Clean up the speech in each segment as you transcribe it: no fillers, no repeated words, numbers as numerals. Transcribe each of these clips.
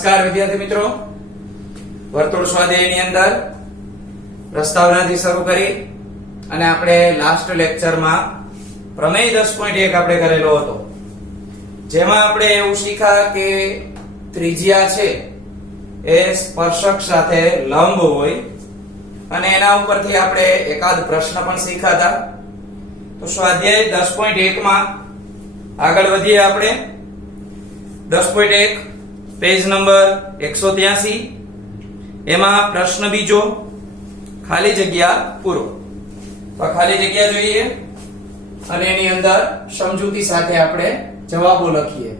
નમસ્કાર વિદ્યાર્થી મિત્રો, વર્તુળ સ્વાધ્યાયની અંદર પ્રસ્તાવનાથી શરૂ કરી અને આપણે લાસ્ટ લેક્ચરમાં પ્રમેય 10.1 આપણે કરેલો હતો, જેમાં આપણે એવું શીખ્યા કે ત્રિજ્યા છે એ સ્પર્શક સાથે લંબ હોય અને એના ઉપરથી આપણે એકાદ પ્રશ્ન પણ શીખ્યા હતા. તો સ્વાધ્યાય 10.1 માં આગળ વધીએ આપણે. 10.1 પેજ નંબર 183, એમાં પ્રશ્ન બીજો, ખાલી જગ્યા પૂરો. તો ખાલી જગ્યા જોઈએ અને એની અંદર સમજૂતી સાથે આપણે જવાબો લખીએ.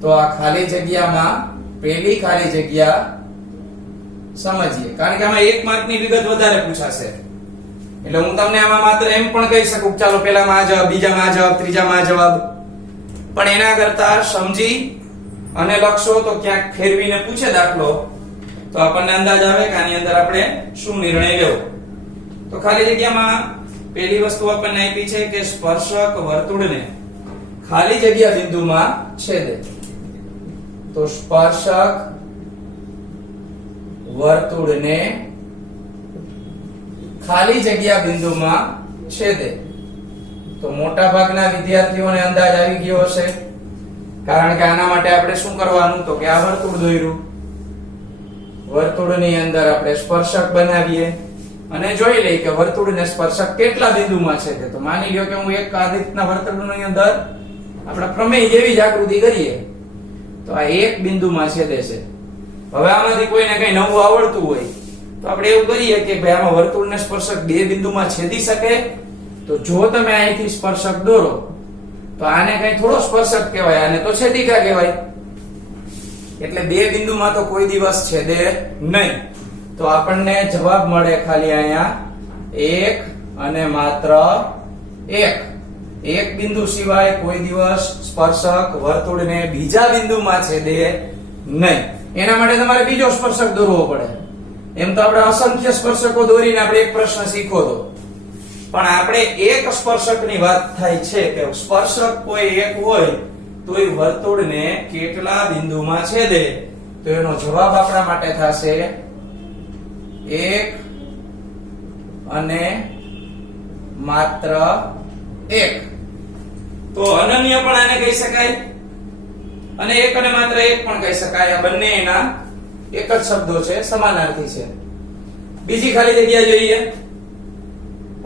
તો આ ખાલી જગ્યામાં પહેલી ખાલી જગ્યા સમજીએ, કારણ કે આમાં 1 માર્કની વિગત વધારે પૂછાશે. એટલે હું તમને આમાં માત્ર એમ પણ કહી શકું ચાલો પહેલામાં આ જવાબ, બીજામાં આ જવાબ, ત્રીજામાં આ જવાબ, પણ એના કરતા સમજી અને લખશો તો ક્યાંક ફેરવીને પૂછે દાખલો તો આપણને અંદાજ આવે કે આની અંદર આપણે શું નિર્ણય લેવો. તો ખાલી જગ્યામાં પહેલી વસ્તુ આપણને આપી છે કે સ્પર્શક વર્તુળને ખાલી જગ્યા બિંદુમાં છેદે. તો સ્પર્શક વર્તુળને ખાલી જગ્યા બિંદુમાં છેદે. તો મોટા ભાગના વિદ્યાર્થીઓને અંદાજ આવી ગયો હશે, કારણ કે આના માટે આપણે શું કરવાનું, તો કે આ વર્તુળ દોર્યું, વર્તુળની અંદર આપણે સ્પર્શક બનાવીએ અને જોઈ લઈએ કે વર્તુળને સ્પર્શક કેટલા બિંદુમાં છે. તો માની લ્યો કે હું એક આ રીતના વર્તુળની અંદર આપણે પ્રમેય જેવી જ આકૃતિ કરીએ તો આ એક બિંદુમાં છેદે છે. હવે આમાંથી કોઈને કઈ નવું આવડતું હોય તો આપણે એવું કરીએ કે ભાઈ આમાં વર્તુળને સ્પર્શક બે બિંદુમાં છેદી શકે. તો જો તમે અહીંથી સ્પર્શક દોરો તો આને કઈ થોડો સ્પર્શક કહેવાય, આને તો છેદિકા કહેવાય. એટલે બે બિંદુમાં તો કોઈ દિવસ છેદે નહીં. તો આપણને જવાબ મળે ખાલી અહીંયા એક અને માત્ર એક. એક બિંદુ સિવાય કોઈ દિવસ સ્પર્શક વર્તુળને બીજા બિંદુમાં છેદે નહીં. એના માટે તમારે બીજો સ્પર્શક દોરવો પડે. એમ તો આપણે અસંખ્ય સ્પર્શકો દોરીને આપણે એક પ્રશ્ન શીખો તો, પણ આપણે એક સ્પર્શકની વાત થાય છે કે સ્પર્શક કોઈ એક હોય તો એ વર્તુળને કેટલા બિંદુમાં છેદે. તો એનો જવાબ આપણા માટે થશે એક અને માત્ર એક. તો અનન્ય પણ આને કહી શકાય અને એક અને માત્ર એક પણ કહી શકાય. આ બંને એના એક જ શબ્દો છે, સમાનાર્થી છે. બીજી ખાલી જગ્યા જોઈએ.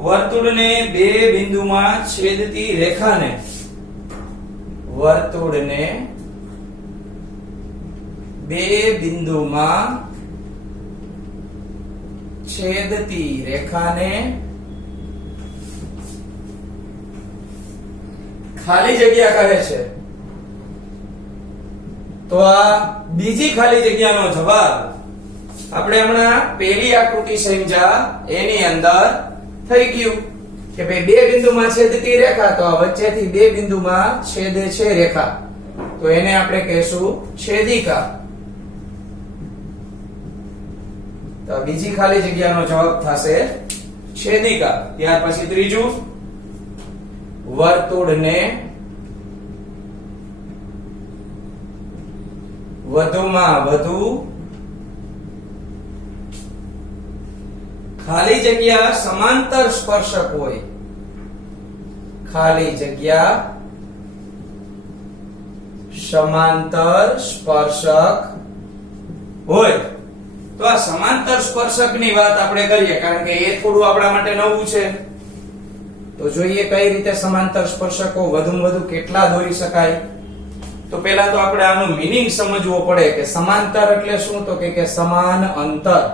વર્તુળને બે બિંદુમાં છેદતી રેખાને, વર્તુળને બે બિંદુમાં છેદતી રેખાને ખાલી જગ્યા કહે છે. તો આ બીજી ખાલી જગ્યાનો જવાબ આપણે હમણાં પહેલી આકૃતિ સમજ્યા એની અંદર થઈ ગયું કે ભાઈ બે બિંદુમાં છેદતી રેખા, તો આ વચ્ચેથી બે બિંદુમાં છેદે છે રેખા, તો એને આપણે કહેશું છેદિકા. તો બીજી ખાલી જગ્યાનો જવાબ થશે છેદિકા. ત્યાર પછી ત્રીજું, વર્તુળને વધુમાં વધુ ખાલી જગ્યા સમાંતર સ્પર્શક હોય. ખાલી જગ્યા સમાંતર સ્પર્શક હોય. તો આ સમાંતર સ્પર્શકની વાત આપણે કરીએ, કારણ કે એ થોડું આપણા માટે નવું છે. તો જોઈએ કઈ રીતે સમાંતર સ્પર્શકો વધુમાં વધુ કેટલા દોરી શકાય. તો પહેલા તો આપણે આનો મીનિંગ સમજવો પડે કે સમાંતર એટલે શું. તો કે સમાન અંતર,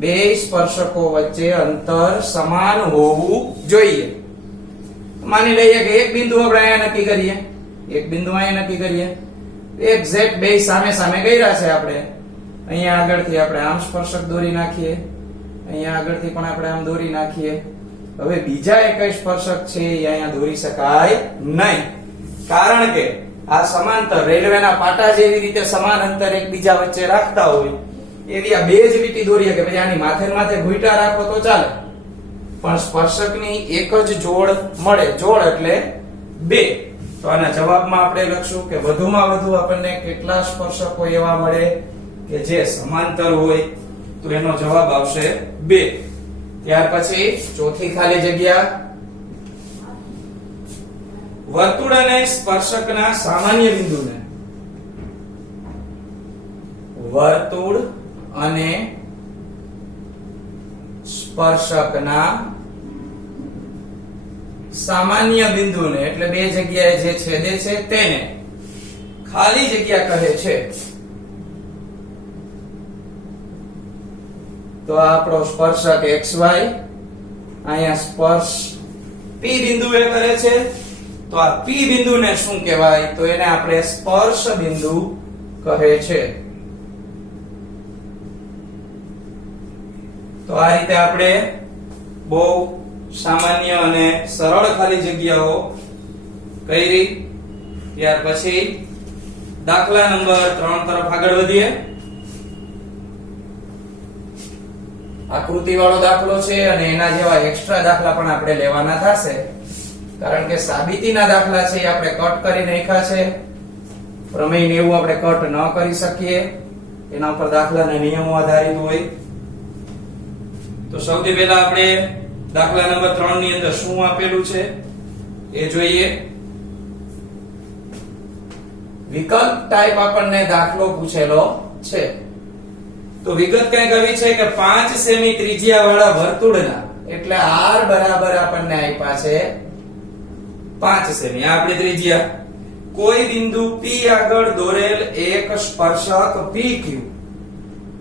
બે સ્પર્શકો વચ્ચે અંતર સમાન હોવું જોઈએ. માની લઈએ કે એક બિંદુ આપણે અહીંયા નક્કી કરીએ, એક બિંદુ અહીંયા નક્કી કરીએ, એક્ઝેક્ટ બે સામે સામે કર્યા છે આપણે. અહીંયા આગળથી આપણે આમ સ્પર્શક દોરી નાખીએ, અહીંયા આગળથી પણ આપણે આમ દોરી નાખીએ. હવે બીજા એક સ્પર્શક છે એ અહીંયા દોરી શકાય નહીં, કારણ કે આ સમાંતર રેલવેના પાટા જેવી રીતે સમાન અંતર એકબીજા વચ્ચે રાખતા હોય એવી આ બે જ લીટી દોરીએ કે પછી આની માથે માથે ઘૂંટા રાખો તો ચાલે, પણ સ્પર્શકની એક જ જોડ મળે. જોડ એટલે બે. તો તો આના જવાબમાં આપણે લખશું કે વધુમાં વધુ આપણને કેટલા સ્પર્શકો એવા મળે કે જે સમાંતર હોય, તો એનો જવાબ આવશે 2. ત્યાર પછી ચોથી ખાલી જગ્યા, વર્તુળ અને સ્પર્શકના સામાન્ય બિંદુને, વર્તુળ અને સ્પર્શકના સામાન્ય બિંદુને એટલે બે જગ્યાએ જે છેદે છે તેને ખાલી જગ્યા કહે છે. તો આ આપણો સ્પર્શક XY અહીંયા સ્પર્શ P બિંદુએ કરે છે, તો આ P બિંદુને શું કહેવાય? તો એને આપણે સ્પર્શ બિંદુ કહે છે. તો આ રીતે આપણે બહુ સામાન્ય અને સરળ ખાલી જગ્યાઓ કરી. ત્યાર પછી દાખલા નંબર 3 તરફ આગળ વધીએ. આકૃતિ વાળો દાખલો છે અને એના જેવા એક્સ્ટ્રા દાખલા પણ આપણે લેવાના થશે, કારણ કે સાબિતીના દાખલા છે એ આપણે કટ કરી નાખ્યા છે. પ્રમેય ને એવું આપણે કટ ન કરી શકીએ, એના ઉપર દાખલાના નિયમો આધારિત હોય. તો સૌથી પહેલા આપણે દાખલા નંબર 3 ની અંદર શું આપેલું છે એ જોઈએ. વિકલ્પ ટાઈપ આપણને દાખલો પૂછેલો છે. તો વિગત કઈ આવી છે કે 5 સેમી ત્રિજ્યા વાળા વર્તુળના, એટલે r બરાબર આપણને આપ્યા છે 5 સેમી, આ આપણી ત્રિજ્યા. કોઈ બિંદુ P આગળ દોરેલ એક સ્પર્શક PQ,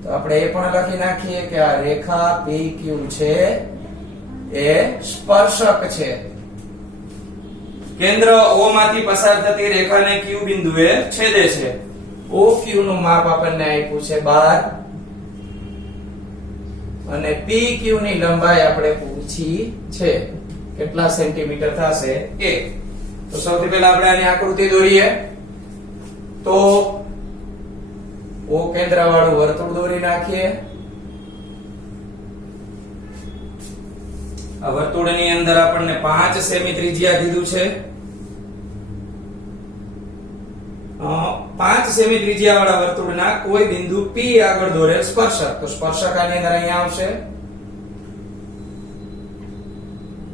તો આપણે એ પણ લખી નાખીએ કે આ રેખા PQ છે એ સ્પર્શક છે. કેન્દ્ર O માંથી પસાર થતી રેખાને Q બિંદુએ છેદે છે. OQ નું માપ આપણને આપ્યું છે 12 અને PQ ની લંબાઈ આપણે પૂછી છે કેટલા સેન્ટીમીટર થશે એ. તો સૌથી પહેલા આપણે આની આકૃતિ દોરીએ. તો O કેન્દ્ર વાળું વર્તુળ દોરી નાખીએ. આ વર્તુળની અંદર આપણને 5 સેમી ત્રિજ્યા દીધું છે. 5 સેમી ત્રિજ્યા વાળા વર્તુળના કોઈ બિંદુ P આગળ દોરેલ સ્પર્શક, તો સ્પર્શક આની અંદર અહીંયા આવશે.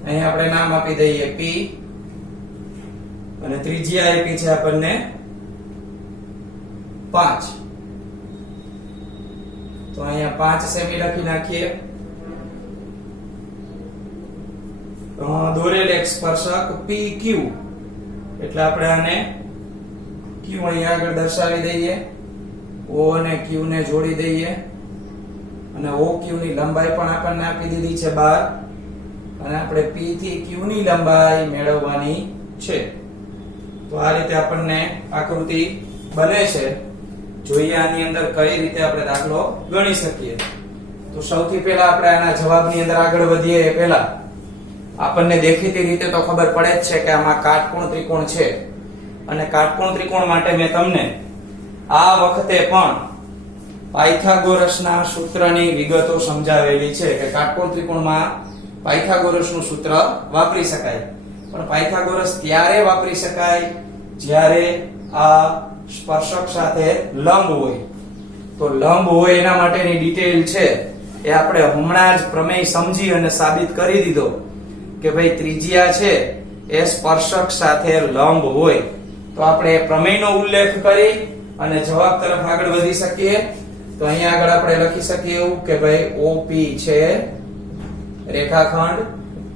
અહીં આપણે નામ આપી દઈએ P અને ત્રિજ્યા આપી છે આપણને 5. તો અહીંયા 5 સેમી લખી નાખીએ. દોરેલ એક સ્પર્શક PQ, એટલે આપણે આને Q અહીંયા આગળ દર્શાવી દઈએ. O અને Q ને જોડી દઈએ અને OQ ની લંબાઈ પણ આપણને આપી દીધી છે 12 અને આપણે P થી Q ની લંબાઈ મેળવવાની છે. તો આ રીતે આપણને આકૃતિ બને છે. જોઈએ આની અંદર કઈ રીતે આપણે દાખલો ગણી શકીએ. તો સૌથી પહેલા આપણે આના જવાબની અંદર આગળ વધીએ એ પહેલા આપણને દેખીતી રીતે તો ખબર પડે જ છે કે આમાં કાટકોણ ત્રિકોણ છે, અને કાટકોણ ત્રિકોણ માટે મેં તમને આ વખતે પણ પાયથાગોરસના સૂત્રની વિગતો સમજાવેલી છે કે કાટકોણ ત્રિકોણમાં પાયથાગોરસનું સૂત્ર વાપરી શકાય. પણ પાયથાગોરસ ત્યારે વાપરી શકાય જ્યારે આ સ્પર્શક સાથે લંબ હોય. તો લંબ હોય એના માટેની ડિટેલ છે એ આપણે હમણાં જ પ્રમેય સમજી અને સાબિત કરી દીધો કે ભાઈ ત્રિજ્યા છે એ સ્પર્શક સાથે લંબ હોય. તો આપણે પ્રમેયનો ઉલ્લેખ કરી અને જવાબ તરફ આગળ વધી શકીએ. તો અહીંયા આગળ આપણે લખી શકીએ એવું કે ભાઈ OP છે રેખાખંડ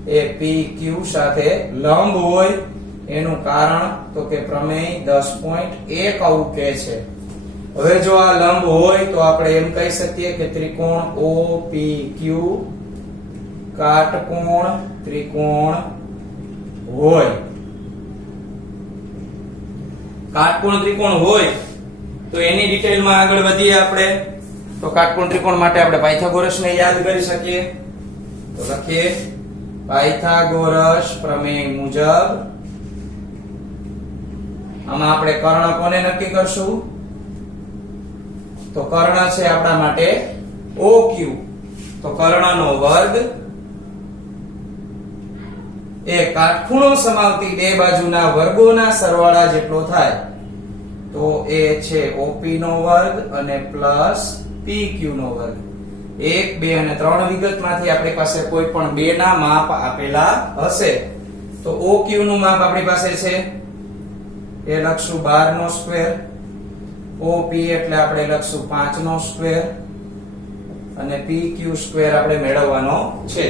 એ PQ સાથે લંબ હોય. એનું કારણ તો કે પ્રમેય 10.1 આવું કહે છે. હવે જો આ લંબ હોય તો આપણે એમ કહી શકીએ કે ત્રિકોણ OPQ કાટકોણ ત્રિકોણ હોય. કાટકોણ ત્રિકોણ હોય તો એની ડિટેલમાં આગળ વધીએ આપણે. તો કાટકોણ ત્રિકોણ માટે આપણે પાયથાગોરસને યાદ કરી શકીએ. તો લખીએ પાયથાગોરસ પ્રમેય મુજબ. આમાં આપણે કર્ણ કોને નક્કી કરશું? તો કર્ણ છે આપણા માટે OQ. તો કર્ણનો વર્ગ એ કાટખૂણો સમાવતી બે બાજુના વર્ગોના સરવાળા જેટલો થાય. તો એ છે OP નો વર્ગ અને પ્લસ PQ નો વર્ગ. 1, 2 અને 3 વિગતમાંથી આપણી પાસે કોઈ પણ બે ના માપ આપેલા હશે તો OQ નું માપ આપણી પાસે છે એ લખશું 12 નો સ્ક્વેર. OP એટલે આપણે લખશું 5 નો સ્ક્વેર અને PQ સ્ક્વેર આપણે મેળવવાનો છે.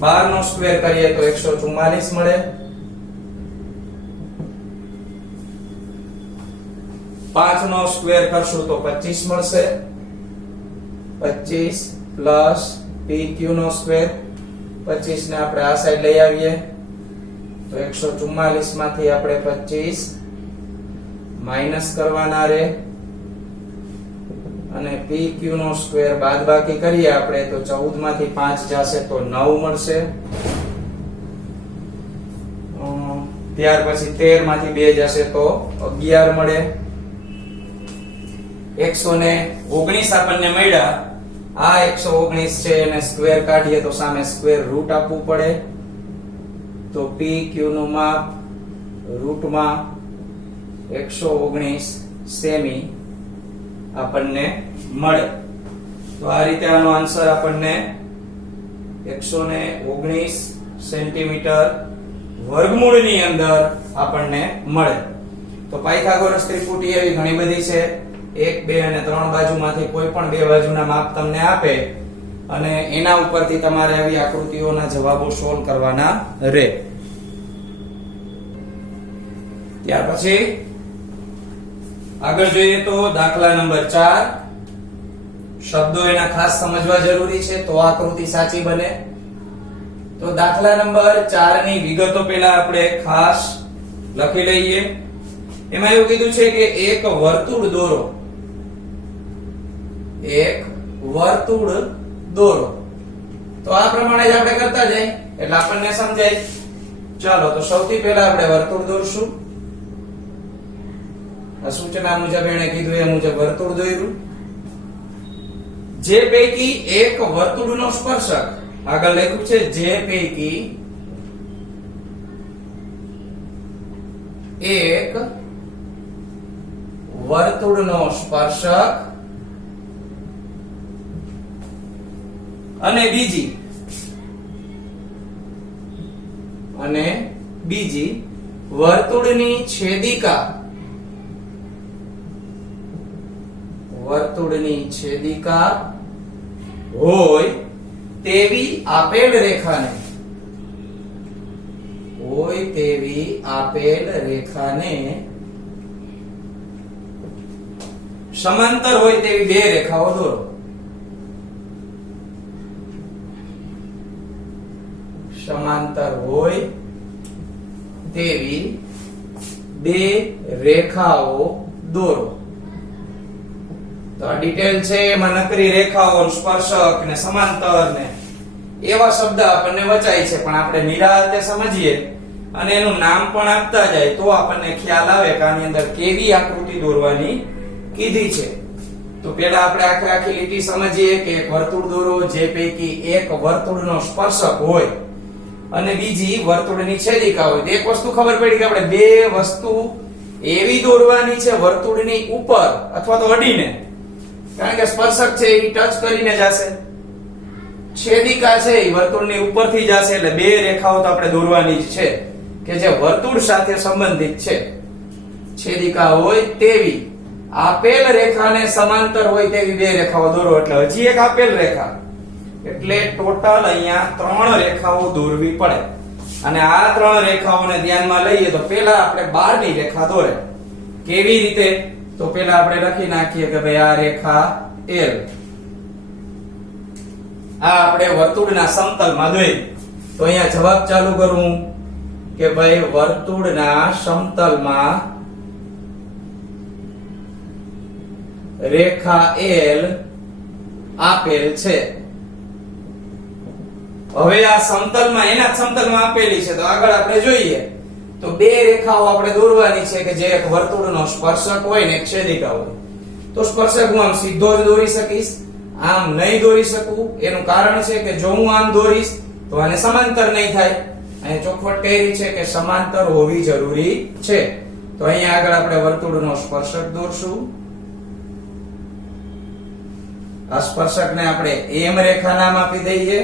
12 નો સ્ક્વેર કરીએ તો 144 મળે. 5 નો સ્ક્વેર કરશું તો 25 મળશે. 25 પ્લસ PQ નો સ્ક્વેર. 25 ને આપણે આ સાઈડ લઈ આવીએ તો 144 માંથી આપણે 25 માઈનસ કરવાના રહે અને PQ નો સ્ક્વેર બાદબાકી કરીએ આપણે તો 14 માંથી 5 જશે તો 9 મળશે. ત્યાર પછી 13 માંથી 2 જશે તો 11 મળે. 119 આપણને મળ્યા. આ 119 છે એને સ્ક્વેર કાઢીએ તો સામે સ્ક્વેર રૂટ આપવું પડે તો PQ નું માપ રૂટમાં 119 સેમી આપણને મળે. તો આ રીતે આનો આન્સર આપણને 119 સેન્ટીમીટર વર્ગમૂળની અંદર આપણને મળે. તો પાયથાગોરસ ત્રિપુટી એવી ઘણી બધી છે. 1, 2 અને 3 બાજુમાંથી કોઈ પણ બે બાજુના માપ તમને આપે અને એના ઉપરથી તમારે આવી આકૃતિઓના જવાબો સોલ્વ કરવાના રહે. ત્યાર પછી આગળ જોઈએ તો દાખલા નંબર 4. શબ્દો એના ખાસ સમજવા જરૂરી છે તો આકૃતિ સાચી બને. તો દાખલા નંબર 4 ની વિગતો પહેલા આપણે ખાસ લખી લઈએ. એમાં એવું કીધું છે કે એક વર્તુળ દોરો. એક વર્તુળ દોરો. તો આ પ્રમાણે જ આપણે કરતા જઈએ એટલે આપણને સમજાય. ચાલો તો સૌથી પહેલા આપણે વર્તુળ દોરશું. સૂચના મુજબ એને કીધું એ મુજબ વર્તુળ દોર્યું. જે પૈકી એક વર્તુળનો સ્પર્શક આગળ લખ્યું છે જે પૈકી એક વર્તુળનો સ્પર્શક અને બીજી વર્તુળની છેદિકા હોય તેવી આપેલ રેખાને સમાંતર હોય તેવી બે રેખાઓ દોરો. સમાંતર હોય તેવી બે રેખાઓ દોરો. તો આ ડિટેલ છે એમાં નકરી રેખાઓ, સ્પર્શક ને સમાંતર ને એવા શબ્દ આપણને વચાય છે પણ આપણે નિરાંતે સમજીએ અને એનું નામ પણ આપતા જાય તો આપણને ખ્યાલ આવે કે આની અંદર કેવી આકૃતિ દોરવાની કીધી છે. તો પહેલા આપણે આખી લીટી સમજીએ કે એક વર્તુળ દોરો જે પૈકી એક વર્તુળનો સ્પર્શક હોય અને બીજી વર્તુળની છેદિકા હોય. એક વસ્તુ ખબર પડી કે આપણે બે વસ્તુ એવી દોરવાની છે વર્તુળની ઉપર અથવા તો અડીને, કારણ કે સ્પર્શક છે એ ટચ કરીને જશે, છેદિકા છે એ વર્તુળની ઉપરથી જશે. એટલે બે રેખાઓ તો આપણે દોરવાની જ છે કે જે વર્તુળ સાથે સંબંધિત છે. છેદિકા હોય તેવી આપેલ રેખાને સમાંતર હોય તેવી બે રેખાઓ દોરો. એટલે હજી એક આપેલ રેખા, એટલે ટોટલ અહીંયા 3 રેખાઓ દોરવી પડે. અને આ 3 રેખાઓને ધ્યાનમાં લઈએ તો પહેલા આપણે 12ની રેખા દોરે. કેવી રીતે? તો પહેલા આપણે લખી નાખીએ કે ભાઈ આ રેખા L આ આપણે વર્તુળના સમતલમાં દોરી. તો અહીંયા જવાબ ચાલુ કરું કે ભાઈ વર્તુળના સમતલમાં રેખા L આપેલ છે. હવે આ સમતલમાં એના સમતલમાં આપેલી છે તો આગળ આપણે જોઈએ તો બે રેખાઓ આપણે દોરવાની છે કે જે એક વર્તુળનો સ્પર્શક હોય ને એક છેદિકા હોય. તો સ્પર્શક હું આમ સીધો જ દોરી શકીશ, આમ નહીં દોરી શકું. એનું કારણ છે કે જો હું આમ દોરીશ તો આને સમાંતર નહીં થાય. અહીંયા ચોખવટ કરી છે કે સમાંતર હોવી જરૂરી છે. તો અહીંયા આગળ આપણે વર્તુળનો સ્પર્શક દોરશું. આ સ્પર્શકને આપણે એમ રેખા નામ આપી દઈએ.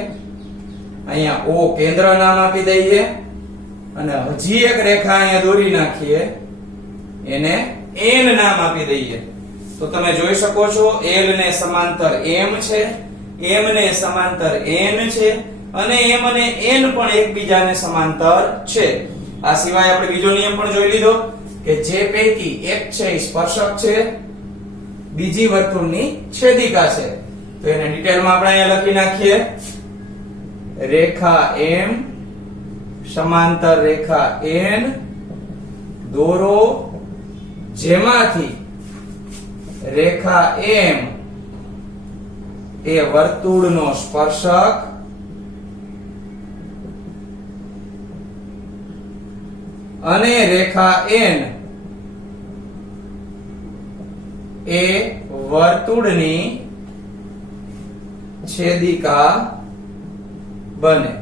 અહીંયા ઓ કેન્દ્ર નામ આપી દઈએ અને હજી એક રેખા અહીંયા દોરી નાખીએ, એને એન નામ આપી દઈએ. તો તમે જોઈ શકો છો એલ ને સમાંતર એમ છે, એમ ને સમાંતર એન છે અને એમ અને એન પણ એકબીજાને સમાંતર છે. આ સિવાય આપણે બીજો નિયમ પણ જોઈ લીધો કે જે પૈકી એક છે એ સ્પર્શક છે, બીજી વર્તુળની છેદિકા છે. તો એને ડિટેલમાં આપણે અહીંયા લખી નાખીએ. રેખા એમ સમાંતર રેખા એન દોરો જેમાંથી રેખા એમ એ વર્તુળનો સ્પર્શક અને રેખા એન એ વર્તુળની છેદિકા બને.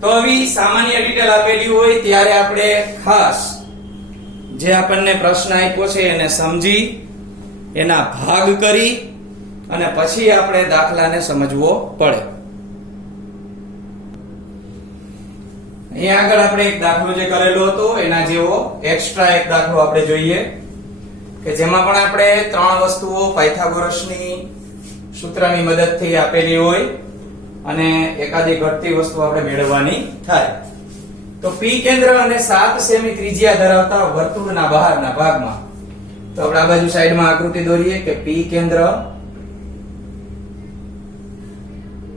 તો આવી સામાન્ય ડિટેલ આપેલી હોય ત્યારે આપણે ખાસ જે આપણને પ્રશ્ન આપ્યો છે એને સમજી એના ભાગ કરી અને પછી આપણે દાખલાને સમજવો પડે. અહીંયા આગળ આપણે એક દાખલો જે કરેલો હતો એના જેવો એક્સ્ટ્રા એક દાખલો આપણે જોઈએ કે જેમાં પણ આપણે ત્રણ વસ્તુઓ પાયથાગોરસની સૂત્રની મદદથી આપેલી હોય અને એકાદી ઘટતી વસ્તુ આપણે મેળવવાની થાય. તો P કેન્દ્ર અને 7 સેમી ત્રિજ્યા ધરાવતા વર્તુળના બહારના ભાગમાં, તો આપણે આ બાજુ સાઈડમાં આકૃતિ દોરીએ કે P કેન્દ્ર,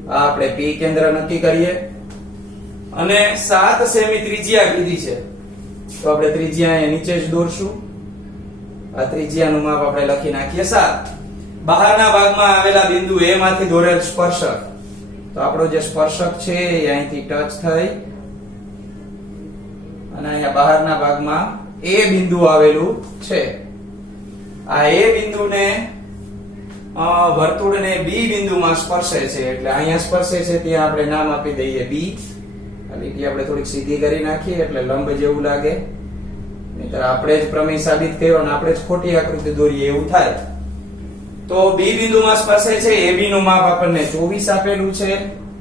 આ આપણે P કેન્દ્ર નક્કી કરીએ અને 7 સેમી ત્રિજ્યા કીધી છે. તો આપણે ત્રિજ્યા અહીંયા નીચે જ દોરશું. આ ત્રિજ્યાનું માપ આપણે લખી નાખીએ 7. બહારના ભાગમાં આવેલા બિંદુ A માંથી દોરેલ સ્પર્શક, તો આપણો જે સ્પર્શક છે એ અહીંથી ટચ થઈ અને અહીંયા બહારના ભાગમાં A બિંદુ આવેલું છે. આ A બિંદુને વર્તુળને B બિંદુમાં સ્પર્શે છે એટલે અહીંયા સ્પર્શે છે ત્યાં આપણે નામ આપી દઈએ B. આ લીટી આપણે થોડીક સીધી કરી નાખીએ એટલે લંબ જેવું લાગે, નહીંતર આપણે જ પ્રમેય સાબિત કર્યો અને આપણે જ ખોટી આકૃતિ દોરીએ એવું થાય. તો B બિંદુમાં સ્પર્શે છે. AB નું માપ આપણને 24 આપેલું છે,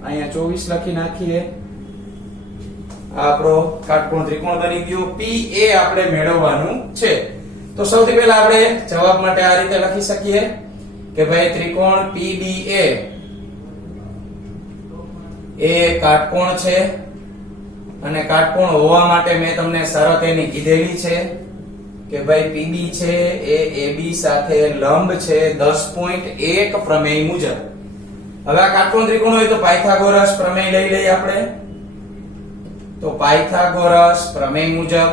અહીંયા 24 લખી નાખીએ. આ આપણો કાટકોણ ત્રિકોણ બની ગયો. PA આપણે મેળવવાનું છે. તો સૌથી પહેલા આપણે જવાબ માટે આ રીતે લખી શકીએ કે ભાઈ ત્રિકોણ PBA એ કાટકોણ છે અને કાટકોણ હોવા માટે મેં તમને શરત એની કીધેલી છે કે ભાઈ PB છે એ AB સાથે લંબ છે 10.1 પ્રમેય મુજબ. હવે આ કાટકોણ ત્રિકોણ હોય તો પાયથાગોરસ પ્રમેય લઈ લઈએ આપણે. તો પાયથાગોરસ પ્રમેય મુજબ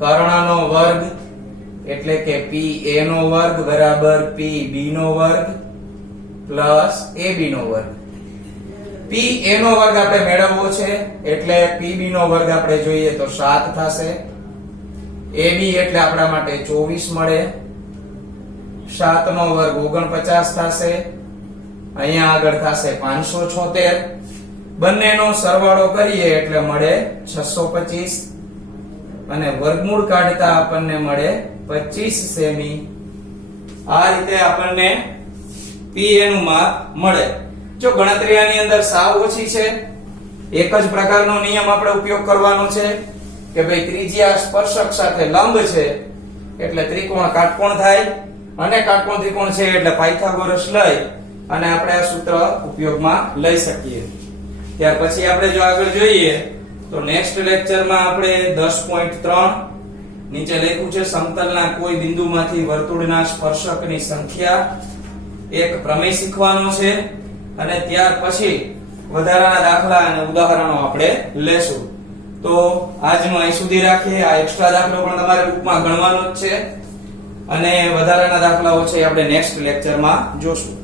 કર્ણનો વર્ગ એટલે કે PA નો વર્ગ બરાબર PB નો વર્ગ પ્લસ AB નો વર્ગ. PA નો વર્ગ આપણે મેળવવો છે એટલે PB નો વર્ગ આપણે જોઈએ તો 7 થશે. AB એટલે આપણા માટે 24 મળે. 7 નો વર્ગ 49 થશે. અહીંયા આગળ થશે 576. બંનેનો સરવાળો કરીએ એટલે મળે 625 અને વર્ગમૂળ કાઢતા આપણને મળે 25 સેમી. આ રીતે આપણને PA નું માપ મળે. જો ગણતરી આની અંદર સાવ ઓછી છે, એક જ પ્રકારનો નિયમ આપણે ઉપયોગ કરવાનો છે કે ભાઈ ત્રિજ્યા સ્પર્શક સાથે લંબ છે એટલે ત્રિકોણ કાટકોણ થાય અને કાટકોણ ત્રિકોણ છે એટલે પાયથાગોરસ લઈ અને આપણે આ સૂત્ર ઉપયોગમાં લઈ શકીએ. ત્યાર પછી આપણે જો આગળ જોઈએ તો નેક્સ્ટ લેક્ચરમાં આપણે 10.3 નીચે લખ્યું છે સમતલના કોઈ બિંદુમાંથી વર્તુળના સ્પર્શકની સંખ્યા એક પ્રમેય શીખવાનો છે અને ત્યાર પછી વધારાના દાખલા અને ઉદાહરણો આપણે લેશું. તો આજનું અહીં સુધી રાખીએ. આ એક્સ્ટ્રા દાખલો પણ તમારે બુકમાં ગણવાનો જ છે અને વધારાના દાખલાઓ છે આપણે નેક્સ્ટ લેક્ચરમાં જોશું.